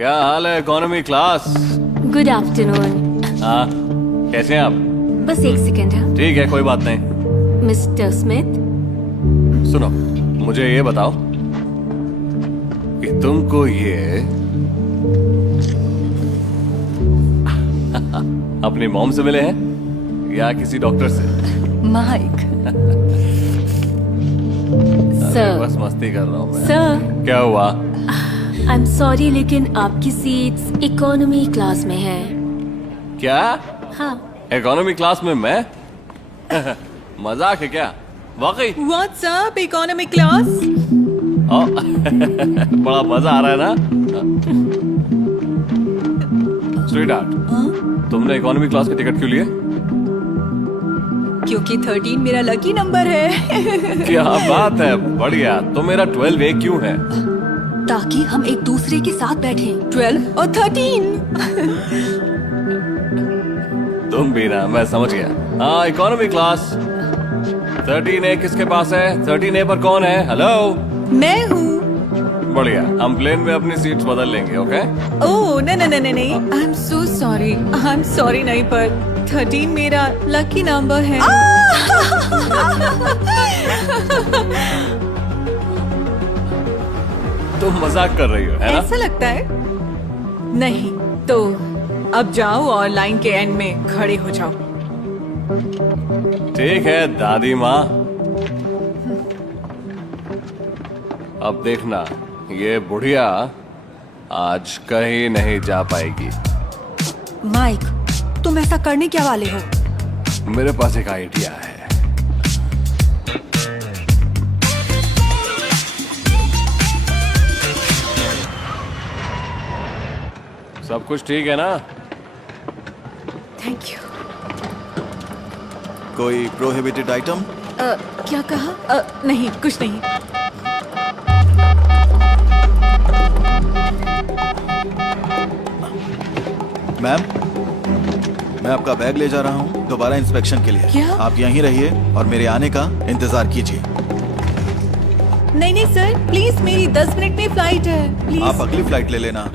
क्या हाल है economy class? Good afternoon. हाँ, कैसे हैं आप? बस एक सेकेंड है। ठीक है, कोई बात नहीं। मिस्टर स्मिथ, सुनो, मुझे ये बताओ कि तुमको ये अपनी मॉम से मिले हैं या किसी डॉक्टर से? माइक, अरे बस मस्ती कर रहा हूँ मैं। सर, क्या हुआ? आई एम सॉरी लेकिन आपकी सीट्स इकोनॉमी क्लास में है। क्या हाँ, इकोनॉमी क्लास में मैं? मजाक है क्या? वाकई? What's up economy class? ओ, बड़ा मजा आ रहा है ना? स्वीटहार्ट, तुमने इकोनॉमी क्लास की टिकट क्यों लिए? क्योंकि 13 मेरा लकी नंबर है। क्या बात है, बढ़िया। तो मेरा 12A क्यों है? ताकि हम एक दूसरे के साथ बैठें। 12 और 13। तुम भी ना, मैं समझ गया। हाँ, इकोनॉमी क्लास। 13A किसके पास है? 13A पर कौन है? हेलो। मैं हूँ। बढ़िया, हम प्लेन में अपनी सीट्स बदल लेंगे, ओके? ओह नहीं, I am so sorry. I am sorry नहीं, पर 13 मेरा लकी नंबर है। तुम मजाक कर रही हो, है ना? ऐसा लगता है। नहीं तो अब जाओ और लाइन के एंड में खड़े हो जाओ। ठीक है दादी माँ। अब देखना, ये बुढ़िया आज कहीं नहीं जा पाएगी। माइक, तुम ऐसा करने क्या वाले हो? मेरे पास एक आइडिया है। सब कुछ ठीक है ना? Thank you. कोई प्रोहिबिटेड आइटम? क्या कहा? नहीं, कुछ नहीं। मैम, मैं आपका बैग ले जा रहा हूँ दोबारा इंस्पेक्शन के लिए। क्या? आप यहीं रहिए और मेरे आने का इंतजार कीजिए। नहीं सर, प्लीज, मेरी 10 मिनट में फ्लाइट है। प्लीज आप अगली फ्लाइट ले लेना।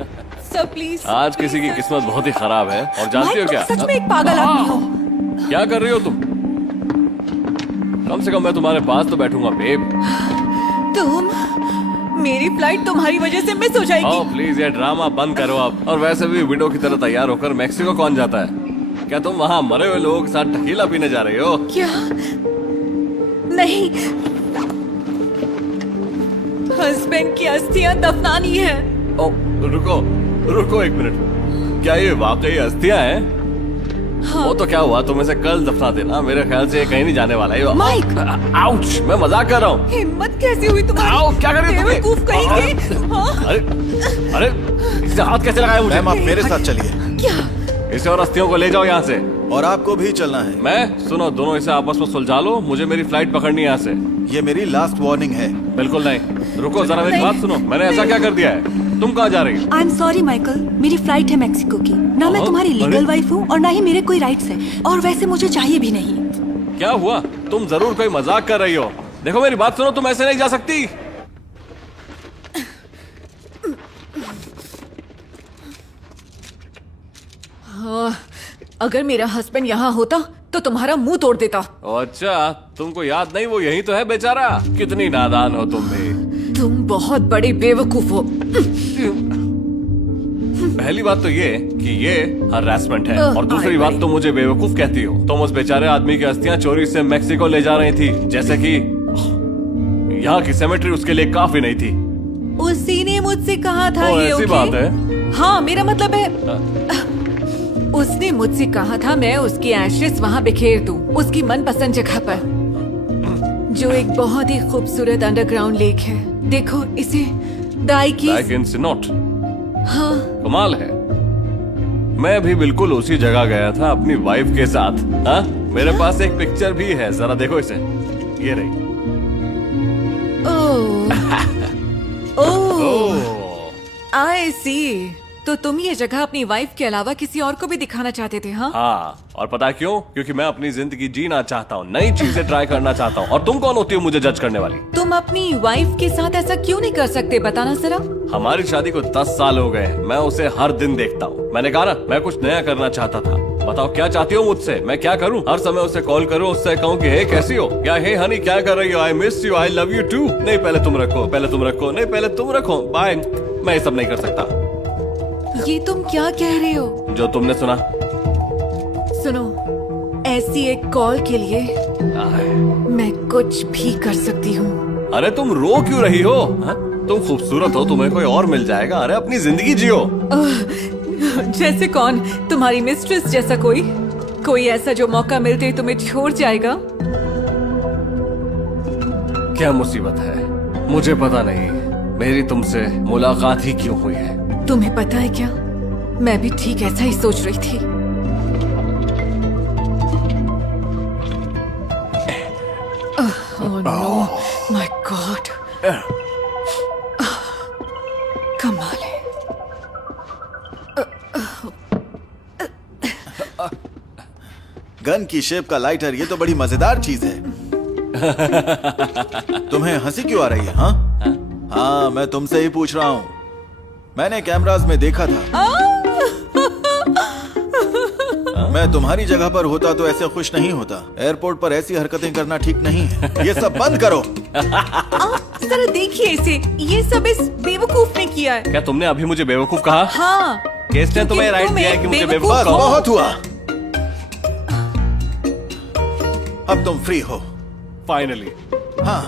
Sir, please. आज किसी की किस्मत बहुत ही खराब है, और जानती हो माइक, क्या? तुम सच में एक पागल आदमी हो। क्या कर रही हो तुम? कम से कम मैं तुम्हारे पास तो बैठूंगा बेब। तुम, मेरी फ्लाइट तुम्हारी वजह से मिस हो जाएगी। ओह प्लीज, ये ड्रामा बंद करो अब। और वैसे भी विडो की तरह तैयार होकर मैक्सिको कौन जाता है? क्या तुम वहाँ मरे हुए लोगों के साथ टकीला पीने जा रही हो? क्या? नहीं, हस्बैंड की अस्थियां दफनानी है। ओ, रुको एक मिनट। क्या ये वाकई अस्थियां हैं? हाँ। वो तो क्या हुआ, तुम इसे कल दफना देना। मेरे ख्याल से ये कहीं नहीं जाने वाला है। माइक! आउच, मैं मजाक कर रहा हूँ। हिम्मत कैसी हुई तुम्हारी? आओ, क्या कर रही हो तुम? बेवकूफ कहेंगे। हाँ? अरे इससे हाथ कैसे लगाया मुझे? मैम, आप मेरे साथ चलिए। क्या? इसे और अस्थियों को ले जाओ यहाँ से। और आपको भी चलना है। मैं सुनो, दोनों इसे आपस में सुलझा लो। मुझे मेरी फ्लाइट पकड़नी है यहाँ से। ये मेरी लास्ट वार्निंग है। बिल्कुल नहीं। रुको जरा, मेरी नहीं। बात सुनो। मैंने ऐसा क्या कर दिया है? तुम कहाँ जा रही हो? आई एम सॉरी माइकल, मेरी फ्लाइट है मैक्सिको की। ना मैं हाँ? तुम्हारी अरे? लीगल वाइफ हूँ और ना ही मेरे कोई राइट्स है, और वैसे मुझे चाहिए भी नहीं। क्या हुआ? तुम जरूर कोई मजाक कर रही हो। देखो मेरी बात सुनो, तुम ऐसे नहीं जा सकती। अगर मेरा हस्बैंड यहाँ होता तो तुम्हारा मुंह तोड़ देता। अच्छा, तुमको याद नहीं, वो यही तो है बेचारा। कितनी नादान हो तुम भी। तुम बहुत बड़े बेवकूफ हो। पहली बात तो ये कि ये हरासमेंट है, और दूसरी आई बात बड़ी। तुम मुझे बेवकूफ कहती हो। तुम उस बेचारे आदमी की अस्थियां चोरी से मैक्सिको ले जा रही थी, जैसे कि यहाँ की सेमेट्री उसके लिए काफी नहीं थी। उसी ने मुझसे कहा था ओ, ये। ऐसी ओके? बात है? हाँ, मेरा मतलब है उसने मुझसे कहा था मैं उसकी एशेस वहाँ बिखेर दूं, उसकी मनपसंद जगह पर, जो एक बहुत ही खूबसूरत अंडरग्राउंड लेक है। देखो इसे लाइक इंसिनोट। हाँ, कमाल है। मैं भी बिल्कुल उसी जगह गया था अपनी वाइफ के साथ। हाँ, मेरे पास एक पिक्चर भी है, जरा देखो इसे। ये रही। ओह, आई सी। तो तुम ये जगह अपनी वाइफ के अलावा किसी और को भी दिखाना चाहते थे? हाँ, हाँ, और पता क्यों? क्योंकि मैं अपनी जिंदगी जीना चाहता हूँ, नई चीजें ट्राई करना चाहता हूँ। और तुम कौन होती हो मुझे जज करने वाली? तुम तुम अपनी वाइफ के साथ ऐसा क्यों नहीं कर सकते, बताना जरा। हमारी शादी को 10 साल हो गए, मैं उसे हर दिन देखता हूँ। मैंने कहा ना, मैं कुछ नया करना चाहता था। बताओ क्या चाहती हो मुझसे, मैं क्या करूँ? हर समय उसे कॉल करूँ, उससे कहूँ कि हे कैसी हो, क्या हे हनी क्या कर रही हो, I miss you, I love you too. नहीं पहले तुम रखो, पहले तुम रखो, नहीं पहले तुम रखो, बाय। मैं ये सब नहीं कर सकता। ये तुम क्या कह रहे हो? जो तुमने सुना। सुनो, ऐसी एक कॉल के लिए मैं कुछ भी कर सकती हूँ। अरे तुम रो क्यों रही हो? हा? तुम खूबसूरत हो, तुम्हें कोई और मिल जाएगा। अरे अपनी जिंदगी जियो। जैसे कौन? तुम्हारी मिस्ट्रेस जैसा कोई ऐसा जो मौका मिलते ही तुम्हें छोड़ जाएगा? क्या मुसीबत है, मुझे पता नहीं। मेरी तुमसे मुलाकात ही क्यों हुई है? तुम्हें पता है क्या, मैं भी ठीक ऐसा ही सोच रही थी। Oh no, my God. कमाल है। गन की शेप का लाइटर, ये तो बड़ी मजेदार चीज है। तुम्हें हंसी क्यों आ रही है? हाँ, मैं तुमसे ही पूछ रहा हूँ। मैंने कैमरास में देखा था। मैं तुम्हारी जगह पर होता तो ऐसे खुश नहीं होता। एयरपोर्ट पर ऐसी हरकतें करना ठीक नहीं है। ये सब बंद करो। जरा देखिए इसे, ये सब इस बेवकूफ ने किया है। क्या तुमने अभी मुझे बेवकूफ कहा? हाँ, किसने तुम्हें राइट दिया है कि मुझे बेवकूफ बस कहो? बहुत हुआ। अब तुम फ्री हो। फाइनली। हाँ,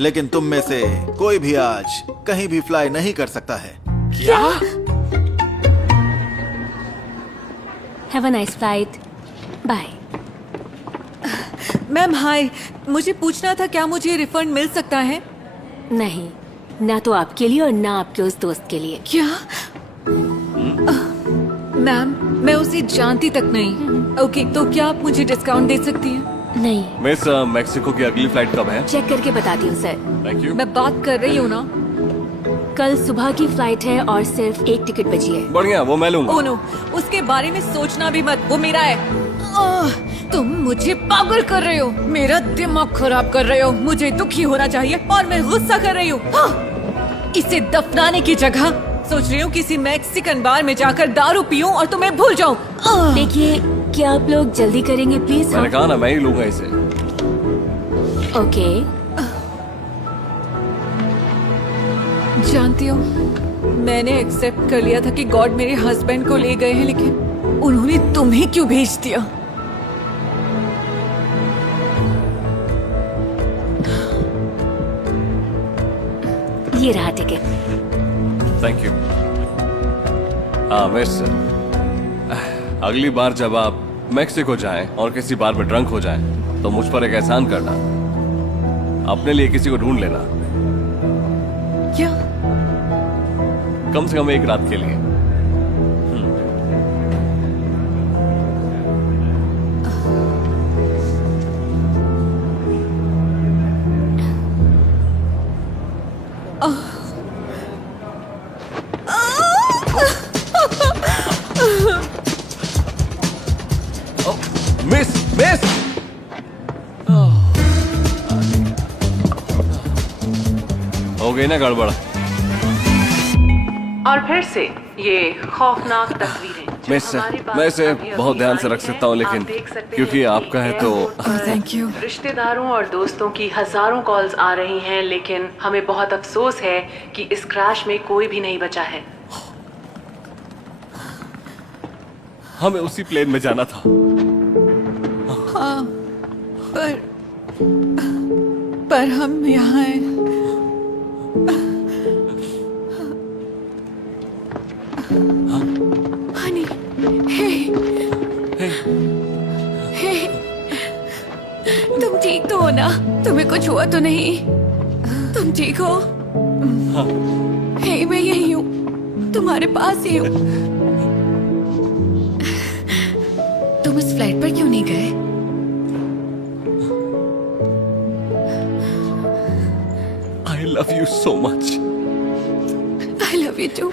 लेकिन तुम में से कोई भी आज कहीं भी फ्लाई नहीं कर सकता है। क्या? Have a nice flight, bye. Ma'am hi, मुझे पूछना था क्या मुझे रिफंड मिल सकता है? नहीं, ना तो आपके लिए और ना आपके उस दोस्त के लिए। क्या? मैम, मैं उसे जानती तक नहीं। ओके, तो क्या आप मुझे डिस्काउंट दे सकती हैं? नहीं, मिस, मेक्सिको की अगली फ्लाइट कब है? चेक करके बताती हूँ सर। Thank you. मैं बात कर रही हूँ ना। कल सुबह की फ्लाइट है और सिर्फ एक टिकट बची है। बढ़िया, वो मैं लूंगा। ओह नो, उसके बारे में सोचना भी मत, वो मेरा है। तुम मुझे पागल कर रहे हो, मेरा दिमाग खराब कर रहे हो। मुझे दुखी होना चाहिए और मैं गुस्सा कर रही हूँ। इसे दफनाने की जगह सोच रही हूँ किसी मैक्सिकन बार में जाकर दारू पीऊं और तुम्हें भूल जाऊं। देखिए, क्या आप लोग जल्दी करेंगे प्लीज? मैंने कहा ना, मैं ही लूंगा इसे। ओके। जानती हो, मैंने एक्सेप्ट कर लिया था कि गॉड मेरे हस्बैंड को ले गए हैं, लेकिन उन्होंने तुम्हें क्यों भेज दिया? ये रहा टिकट। Thank you. हाँ मिस, अगली बार जब आप मेक्सिको जाएं और किसी बार में ड्रंक हो जाएं, तो मुझ पर एक एहसान करना, अपने लिए किसी को ढूंढ लेना। क्या? कम से कम एक रात के लिए। मिस, मिस, हो गई ना गड़बड़। और फिर से ये खौफनाक तस्वीरें जो मिस, हमारे पास मैं इसे अभी बहुत ध्यान से आई रख हैं, सकता हूँ, लेकिन आप देख सकते क्योंकि हैं आपका है कि तो एयरपोर्ट पर थैंक यू। रिश्तेदारों और दोस्तों की हजारों कॉल्स आ रही हैं, लेकिन हमें बहुत अफसोस है कि इस क्रैश में कोई भी नहीं बचा है। हमें उसी प्लेन में जाना था। हाँ, पर हम यहाँ हैं। हनी, हे, हे, तुम ठीक तो हो ना? तुम्हें कुछ हुआ तो नहीं? तुम ठीक हो? हे, मैं यही हूँ, तुम्हारे पास ही हूँ। तुम इस फ्लाइट पर क्यों नहीं गए? I love you so much. I love you too.